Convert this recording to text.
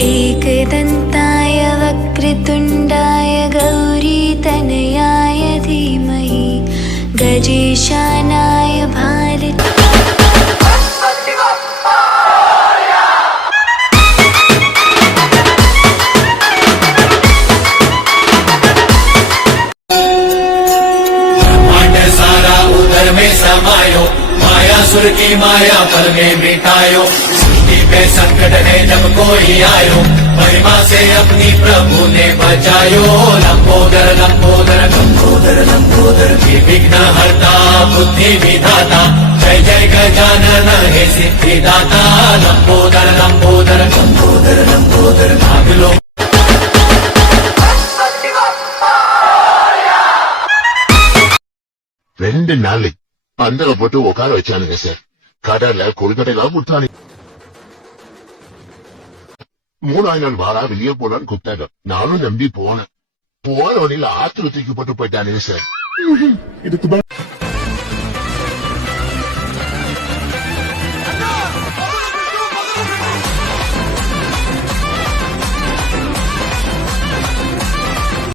एकदन्ताय वक्रतुण्डाय गौरीतनयाय धीमहि गजेशानाय भारती समायो मायासुर की माया पर में मिटायो सृष्टि पे संकट है जब कोई आयो महिमा से अपनी प्रभु ने बचायो लंबोदर लंबोदर लंबोदर लंबोदर विघ्न हरता बुद्धि विधाता जय जय गजानन हे सिद्धिदाता लंबोदर लंबोदर लंबोदर लंबोदर भाग लो ரெண்டு நாளைக்கு பந்தல போட்டு உட்கார வச்சானுங்க சார். கடலை கொழுக்கட்டைலாம் கொடுத்தானு. 3 நாள் வாரா வெளியே போலான்னு கூப்பிட்டாங்க. நானும் நம்பி போனேன். போன வழியில ஆத்துல தூக்கி போட்டு போயிட்டானுங்க சார்.